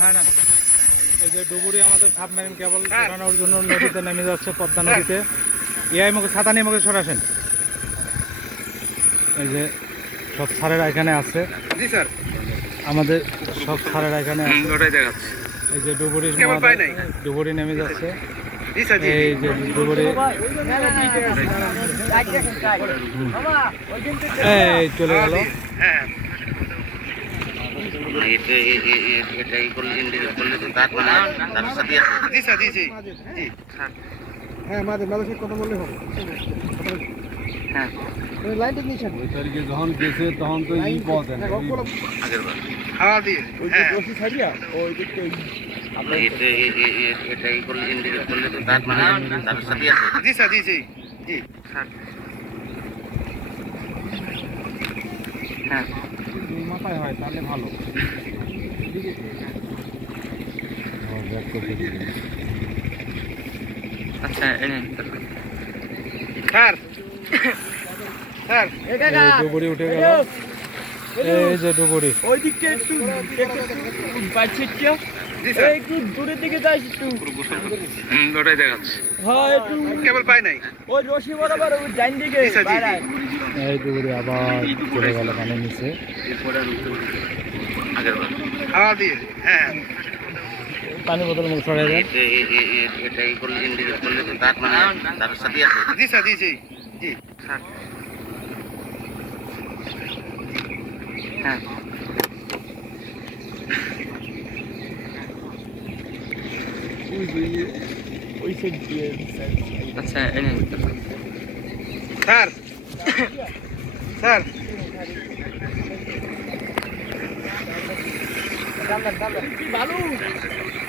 হ্যাঁ না, এই যে ডুবুরি আমাদের সাবমেরিন কেবল সরানোর জন্য নদীতে নেমে যাচ্ছে, পদ্মা নদীতে। ইয়াই মুখে ছাতা নিয়ে মুখে সরাসেন। এই যে সব সারেরা এখানে আছে। জি স্যার, আমাদের সব সারেরা এখানে আছে। ওটাই দেখাচ্ছে। এই যে ডুবুরির কেবল পাই নাই। ডুবুরি নেমে যাচ্ছে। জি স্যার, জি এই যে ডুবুরি এই চলে গেল। হ্যাঁ এটাই করলে ইন্ডিকেট করলে তো তার মানে তার সাথে আছে। জি স্যার, জি জি জি হ্যাঁ মাঝে মাঝে কথা বললে হবে। হ্যাঁ লাইন টেকনিশিয়ান ওই তারিখে যখন গেছে তখন তো ই পাওয়া যায় না। আগের বার হাওয়া দিয়ে হ্যাঁ রশি ছাড়িয়া ওই দিকটা এটাই করলে ইন্ডিকেট করলে তো তার মানে তার সাথে আছে। জি স্যার, জি জি জি হ্যাঁ মাথায় হয় তাহলে ভালো। আচ্ছা স্যার স্যার ডুবুরি উঠে গেল। এই যে ডুবুরি ওই দিকটা একটু বাইরে জি স্যার, একটু দূরের দিকে যাইস একটু। ওটাই দেখাচ্ছে। হ্যাঁ একটু কেবল পাই নাই। ওই রশি বরাবর ওই ডাইন দিকে জি স্যার, জি, জি। বাইরে। এই ডুবুরি আবার চলে গেল পানির নিচে। আগের বার হাওয়া দিয়ে হ্যাঁ পানি বোতল মুখ সরাই দেন। এটাই করলে ইন্ডিকেট করলে তো তার মানে তার সাথে আছে। জি স্যার, জি জি জি হ্যাঁ ওই সাইড দিয়ে আচ্ছা স্যার স্যার ভালো